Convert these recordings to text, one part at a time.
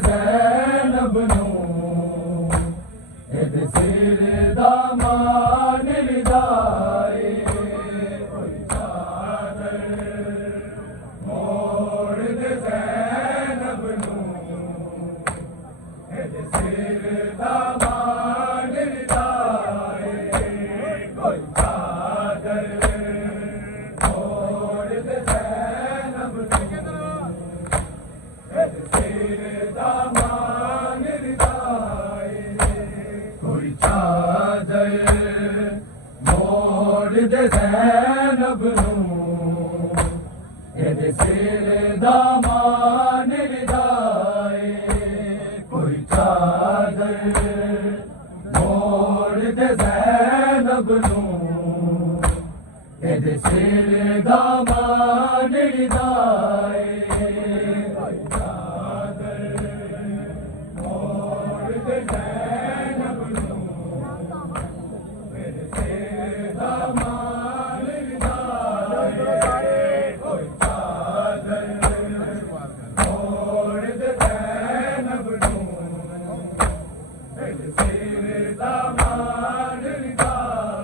Zeynabu, Ed Sir Daman दे ज़ैनब नूं एदे सिर दा मान रिदाए कोई चादर मोड़ दे ज़ैनब नूं एदे सिर दा मान रिदाए कोई चादर मोड़ दे ज़ैनब नूं एदे सिर दा मान रिदाए कोई चादर मोड़ दे ज़ैनब नूं एदे सिर दा मान रिदाए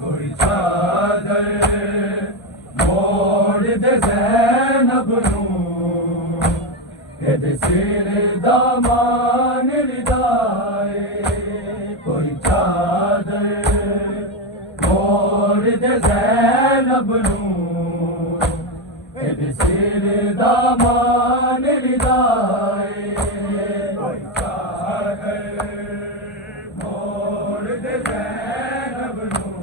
कोई चादर मोड़ दे ज़ैनब नूं एदे सिर दा मान रिदाए कोई चादर मोड़ दे ज़ैनब नूं एदे सिर दा मान रिदाए कोई चादर मोड़ दे ज़ैनब नूं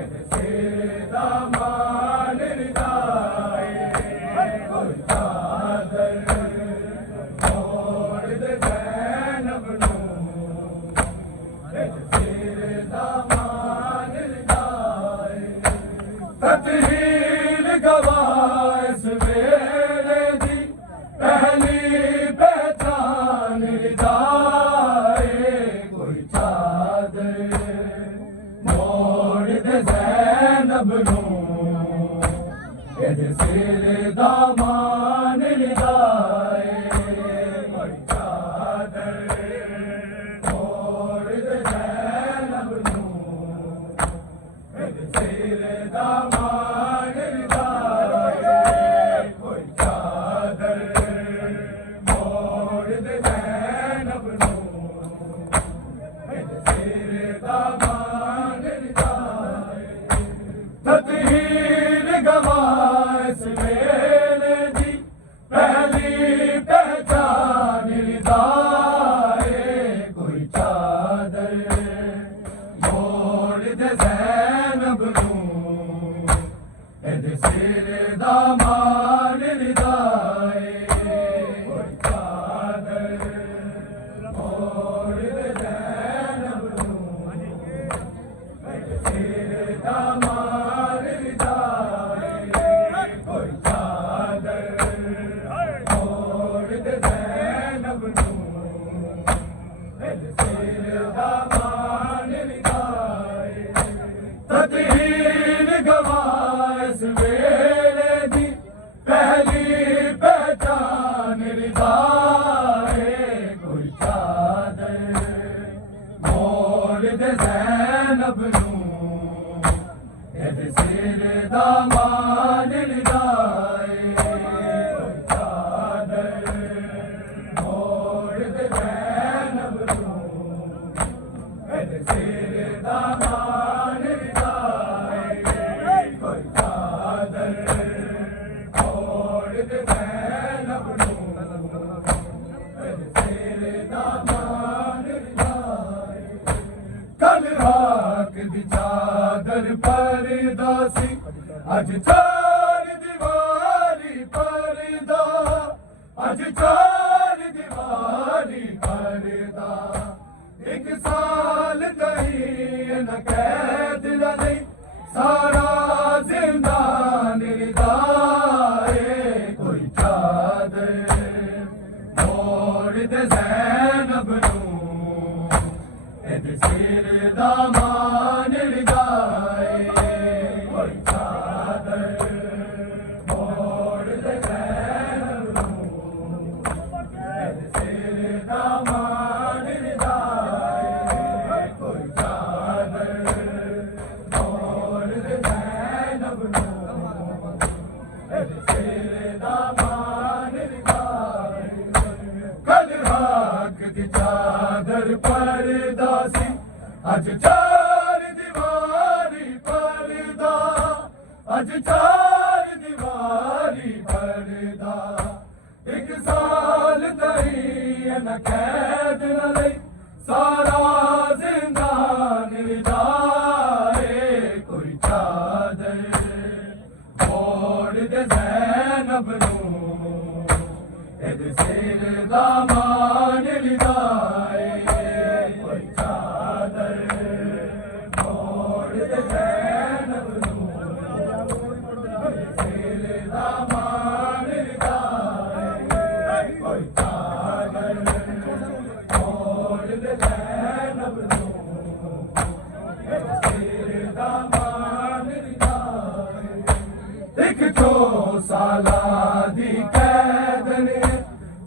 एदे सिर दा मान रिदाए कोई चादर मोड़ दे ज़ैनब नूं एदे सिर दा मान रिदाए ततहीर गवाह इस वेले दी पहली पहचान रिदाए कोई चादर मोड़ दे ज़ैनब नूं एदे सिर दा मान रिदाए कोई चादर मोड़ दे ज़ैनब नूं एदे सिर दा मान रिदाए कोई चादर मोड़ दे ज़ैनब नूं एदे सिर दा मान रिदाए ततहीर गवाह इस वेले दी पहली पहचान रिदाए कोई चादर मोड़ दे ज़ैनब नूं एदे सिर दा मान रिदाए कोई चादर मोड़ दे ज़ैनब नूं एदे सिर दा मान रिदाए कोई चादर मोड़ दे ज़ैनब नूं एदे सिर दा मान रिदाए ततहीर गवाह इस वेले दी पहली पहचान रिदाए कोई चादर मोड़ दे ज़ैनब नूं एदे सिर दा मान रिदाए कोई चादर मोड़ दे ज़ैनब नूं एदे सिर दा मान रिदाए कोई चादर मोड़ दे ज़ैनब नूं एदे सिर दा मान रिदाए कल राख दी चादर परदा सी अज चार दीवारी परदा अज चार दीवारी परदा एक साल कहीं न कैद लगे सारा जिंदान रिदाए कोई चादर मोड़ दे ज़ैनब नूं एदे सिर दा मान रिदाए कोई चादर मोड़ दे ज़ैनब नूं एदे सिर दा मान रिदाए कोई चादर मोड़ दे ज़ैनब नूं एदे सिर दा मान रिदाए कल राख दी चादर परदा सी अज चार दीवारी परदा अज चार दीवारी परदा एक साल तई न कैद न लई सारा जिंदान रिदा दामान लिदाए कोई चादर मोड़ दे ज़ैनब नूं सिर दामान लिदाए कोई चादर मोड़ दे ज़ैनब नूं सिर दामान लिदाए एक जो साला दी कैद ने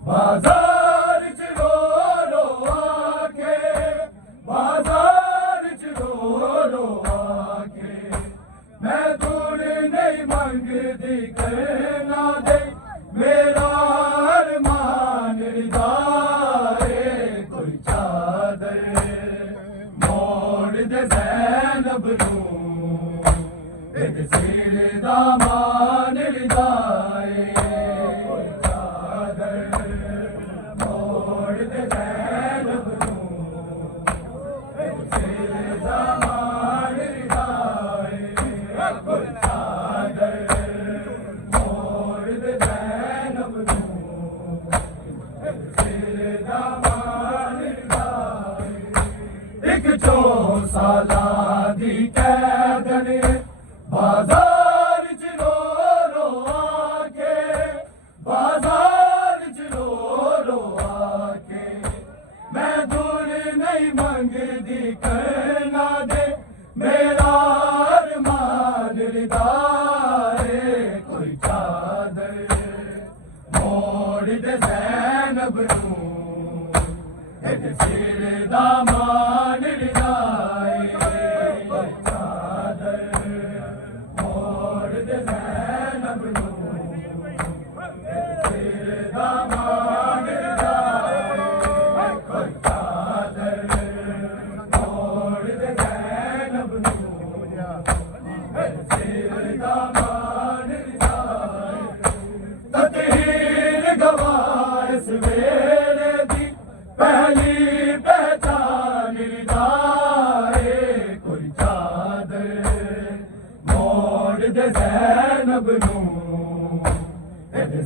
बाजार च रो रो आके बाजार च रो रो आके मैं दूर नहीं मंगदी करना दे मेरा अरमान रिदाए कोई चादर मोड़ दे ज़ैनब नूं सिर दामान लिदाए कोई चादर मोड़ दे ज़ैनब नूं सिर दामान लिदाए कोई चादर मोड़ दे ज़ैनब नूं सिर दामान लिदाए एक जो साला दी कैद ने बाजार च रो रो आके बाजार च रो रो आके मैं दूर नहीं मंगदी करना दे मेरा अरमान रिदाए कोई चादर मोड़ दे ज़ैनब नूं सिर दामान रिदाए कोई चादर मोड़ दे ज़ैनब नूं सिर दामान रिदाए कोई चादर मोड़ दे ज़ैनब नूं सिर दामान रिदाए तत्हीर गवाह इस वेले दी पहली पहचान रिदाए कोई चादर मोड़ दे ज़ैनब नूं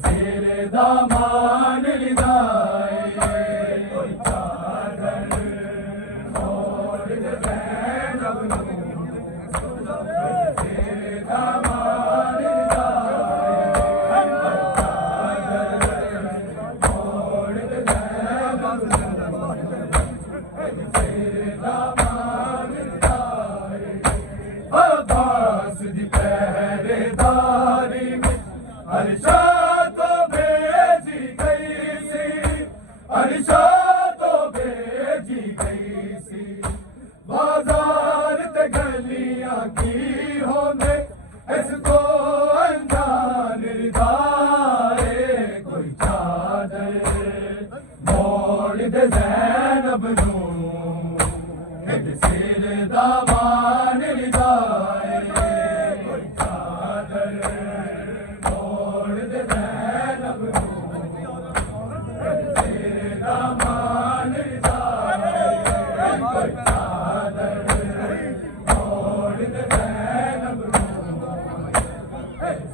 सिर दामान लिदाए कोई चादर मोड़ दे ज़ैनब नूं सिर दामान लिदाए कोई चादर मोड़ दे ज़ैनब नूं सिर दामान लिदाए अब्बास दी पहरेदारी में अर्शा तो भेजी गई सी अर्शा तो भेजी गई सी बाजार ते गलियां की होंदे इसको अनजान रिदाए कोई चादर मोड़ दे ज़ैनब नूं सिर दामान लिदाए कोई चादर मोड़ दे ज़ैनब नूं सिर दामान लिदाए कोई चादर मोड़ दे ज़ैनब नूं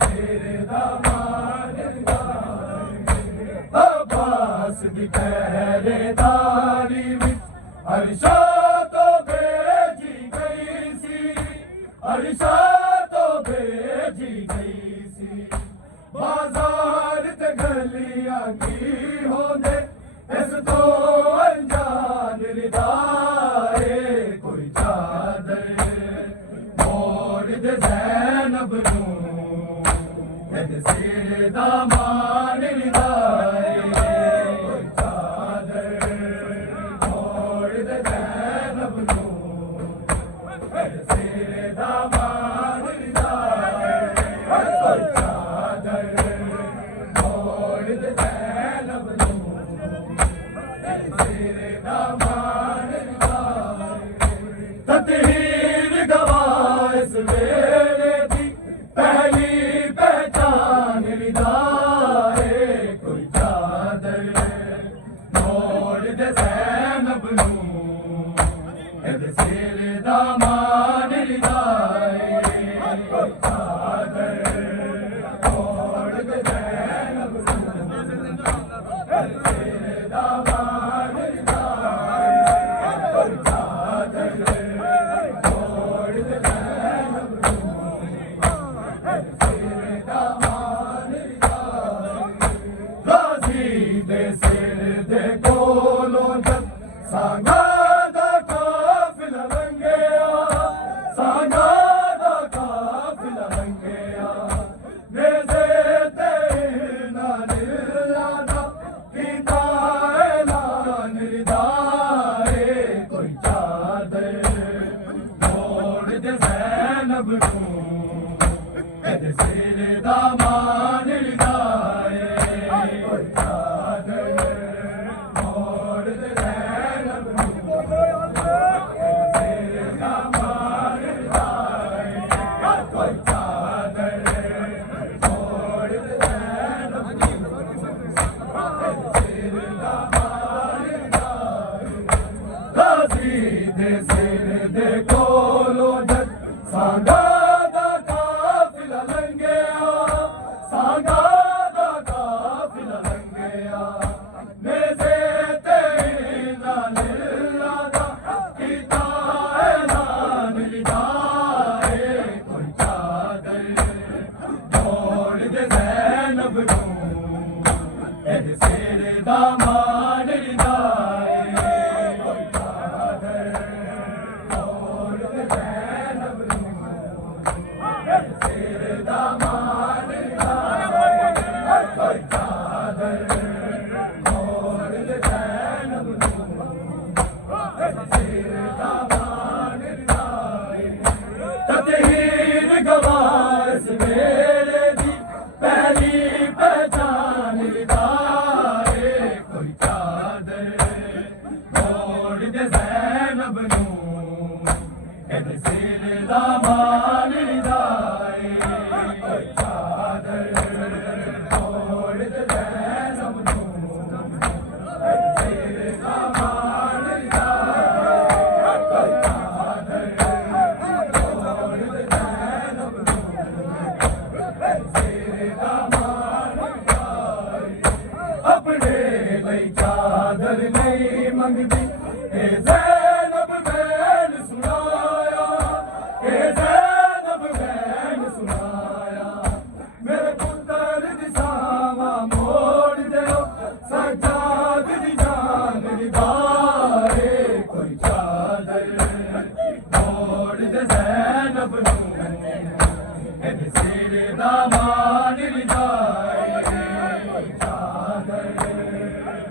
सिर दामान लिदाए अब्बास दी पहरेदारी में अर्शा तो भेजी गई सी अर्शा तो भेजी गई सी बाजार ते गलियां की होंदे इसको अनजान रिदाए कोई चादर मोड़ दे ज़ैनब नूं सिर दामान लिदाए कोई चादर मोड़ दे ज़ैनब नूं सिर दामान लिदाए कोई चादर मोड़ दे ज़ैनब नूं सिर दामान लिदाए तत्हीर गवाह इस वेले दी पहली पहचान लिदाए कोई चादर मोड़ दे ज़ैनब नूं सिर दामान लिदाए कोई चादर मोड़ दे ज़ैनब नूं सिर दे ज़ैनब नूं तेरे सिर दा मान लिदाए कोई चादर मोड़ दे ज़ैनब नूं तेरे सिर दा मान लिदाए कोई चादर मोड़ दे ज़ैनब नूं तेरे सिर दा मान लिदाए गाज़ी दे सिर दे कोलो जद सांगा दा काफिला लंघिया सांगा दा काफिला लंघिया नेज़े ते नाल लादा कीता ऐलान लिदाए कोई चादर मोड़ दे ज़ैनब नूं तेरे सिर दा मान लिदाए कोई चादर मोड़ दे ज़ैनब नूं तेरे सिर दा मान लिदाए कोई चादर मोड़ दे ज़ैनब नूं तेरे सिर दा मान लिदाए ततहीर गवाह इस वेले दी पहली पहचान लिदाए कोई चादर मोड़ दे ज़ैनब नूं तेरे सिर दा मान लिदाए कोई चादर मोड़ दे ज़ैनब नूं तेरे सिर दा मान लिदाए कोई चादर मोड़ दे ज़ैनब नूं तेरे सिर दा मान लिदाए अपने ਲਈ चादर नहीं मंगदी ए ज़ैनब मैन सुनाया ए ज़ैनब मैन सुनाया मेरे पुत्र दी सावा मोड़ देओ सजाद दी जान लिदाए कोई चादर मोड़ दे ज़ैनब नूं तेरे सिर दा मान लिदाए कोई चादर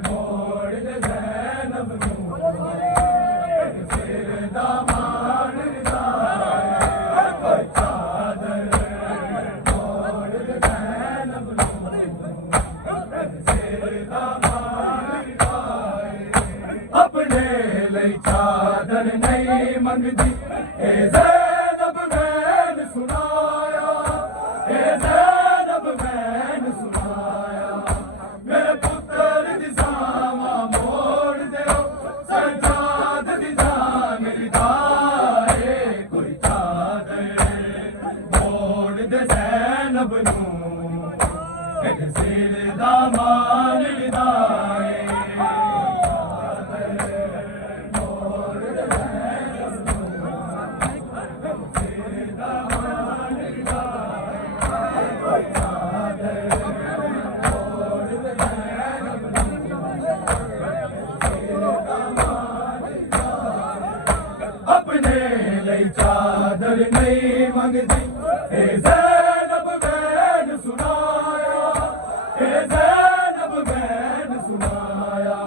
मोड़ दे ज़ैनब नूं तेरे सिर दा मान लिदाए कोई चादर मोड़ दे ज़ैनब नूं तेरे सिर दा मान लिदाए अपने ਲਈ चादर नहीं मंगदी ए ज़ैनब मैन सुनाया ए ज़ैनब मैन सुनाया मेरे पुत्र दी सावा मोड़ देओ सजाद दी जान लिदाए कोई चादर मोड़ दे ज़ैनब नूं तेरे सिर दा मान लिदाए मोड़ दे ज़ैनब नूं तेरे सिर दा मान लिदाए कोई चादर मोड़ दे ज़ैनब अपने ਲਈ चादर नहीं मंगदी ए ज़ैनब मैन सुनाया ए ज़ैनब मैन सुनाया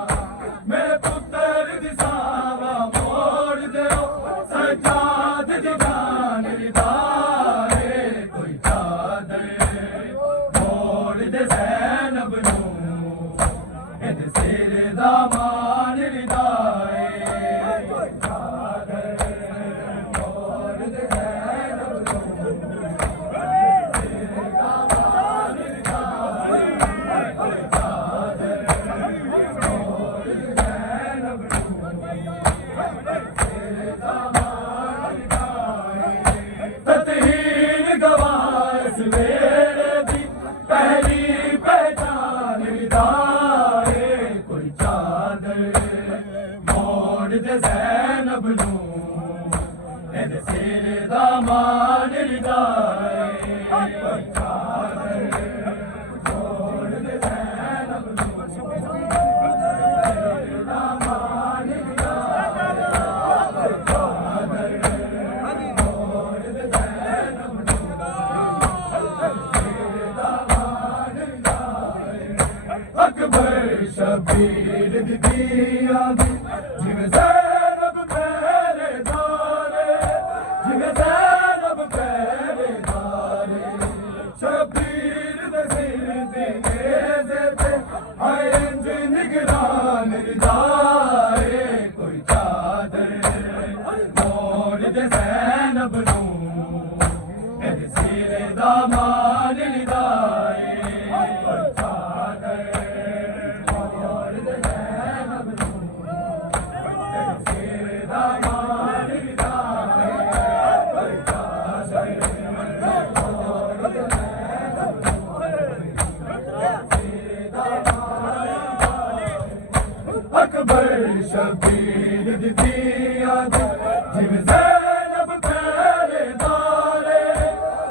मेरे पुत्र दी सावा मोड़ देओ सजाद दी जान लिदाए कोई चादर मोड़ दे ज़ैनब नूं तेरे सिर दा मान लिदाए कोई चादर मोड़ दे ज़ैनब नूं तेरे सिर दा मान लिदाए कोई चादर मोड़ दे ज़ैनब नूं तेरे सिर दा मान लिदाए ततहीर गवाह इस वेले दी पहली पहचान लिदाए कोई चादर मोड़ दे ज़ैनब नूं तेरे सिर दा मान लिदाए कोई चादर मोड़ दे ज़ैनब नूं तेरे सिर दा मान लिदाए कोई चादर मोड़ दे ज़ैनब नूं तेरे सिर दा मान लिदाए अकबर शबीर दी दिया दी जिवें ज़ैनब मेरे दारे जिवें ਦੇ ਜ਼ੈਨਬ ਨੂੰ ਇਹ ਸਿਰੇ ਦਾ ਮਾਨ ਲਿਦਾਏ ਚਾਦਰ ਮੋੜ ਦੇ ਜ਼ੈਨਬ ਨੂੰ ਇਹ ਸਿਰੇ ਦਾ ਮਾਨ ਲਿਦਾਏ ਚਾਦਰ ਮੋੜ ਦੇ ਜ਼ੈਨਬ ਨੂੰ ਅਕਬਰ ਸ਼ਬੀਰ ਦੀ ਧੀਆਂ ਜਿਵੇਂ ਜ਼ੈਨਬ ਪਹਿਰੇਦਾਰੇ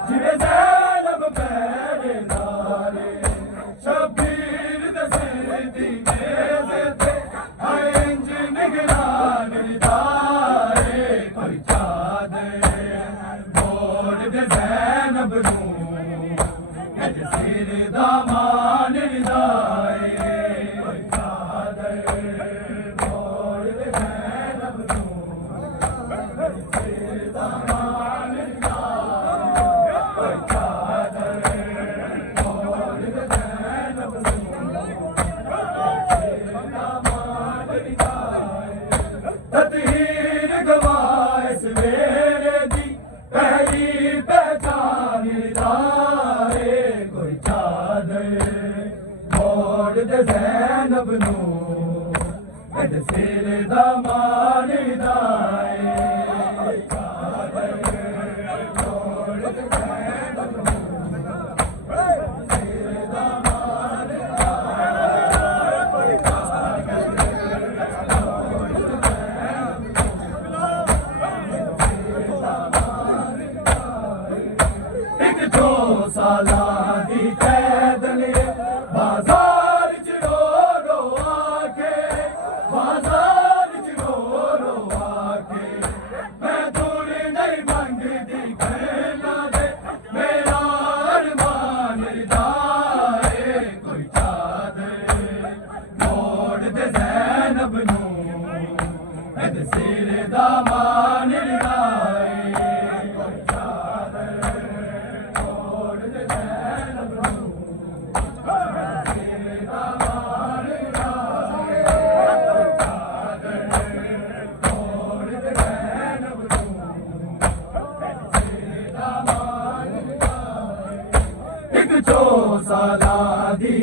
ਜਿਵੇਂ ਜ਼ੈਨਬ ਪਹਿਰੇਦਾਰੇ ਸ਼ਬੀਰ ਦੇ ਸਿਰ ਦੀ ਮੇਜ਼ ਤੇ ਹਾਏ ਇੰਜ ਨਿਗਰਾਨ ਲਿਦਾਰੇ ਕੋਈ ਚਾਦਰ ਮੋੜ ਦੇ ਜ਼ੈਨਬ ਨੂੰ ਇਹ ਸਿਰ ਦਾ ਮਾਨ ਲਿਦਾਏ ਕੋਈ ਚਾਦਰ ਮੋੜ ਦੇ ਜ਼ੈਨਬ ਨੂੰ ਸਿਰ ਦਾ ਮਾਨ ਲਿਦਾਏ ਕੋਈ ਚਾਦਰ ਮੋੜ ਦੇ ਜ਼ੈਨਬ ਨੂੰ ਸਿਰ ਦਾ ਮਾਨ ਲਿਦਾਏ ਤਤਹੀਰ ਗਵਾਏ ਸਵੇਰੇ ਦੀ ਪਹਿਲੀ ਪਹਿਚਾਨ ਲਿਦਾਏ ਕੋਈ ਚਾਦਰ ਮੋੜ ਦੇ ਜ਼ੈਨਬ ਨੂੰ ਇਹ ਸਿਰ ਦਾ ਮਾਨ ਲਿਦਾਏ ਕੋਈ ਚਾਦਰ ਮੋੜ ਦੇ ਜ਼ੈਨਬ ਨੂੰ ਸਿਰ ਦਾ ਮਾਨ ਲਿਦਾਏ ਕੋਈ ਚਾਦਰ ਮੋੜ ਦੇ ਜ਼ੈਨਬ ਇੱਕ ਦੋ ਸਾਲਾਂ ਦੀ ਕੈਦ ਨੇ ਬਾਜ਼ਾਰ ਚ ਰੋ ਆ ਕੇ ਬਾਜ਼ਾਰ ਚ ਰੋ ਆ ਕੇ ਮੈਂ ਦੂਰ ਨਹੀਂ ਮੰਗਦੀ ਕਹਿਣਾ ਦੇ ਮੇਰਾ ਅਰਮਾਨ ਲਿਦਾਏ ਕੋਈ ਚਾਦਰ ਮੋੜ ਦੇ ਜ਼ੈਨਬ ਨੂੰ ਇਹ ਸਿਰ ਦਾ ਮਾਨ ਲਿਦਾਏ ਕੋਈ ਚਾਦਰ ਮੋੜ ਦੇ ਜ਼ੈਨਬ ਨੂੰ ਸਿਰ ਦਾ ਮਾਨ ਲਿਦਾਏ ਕੋਈ ਚਾਦਰ ਮੋੜ ਦੇ ਜ਼ੈਨਬ ਨੂੰ ਸਿਰ ਦਾ ਮਾਨ ਲਿਦਾਏ ਇੱਕ 4 ਸਾਲਾਂ ਦੀ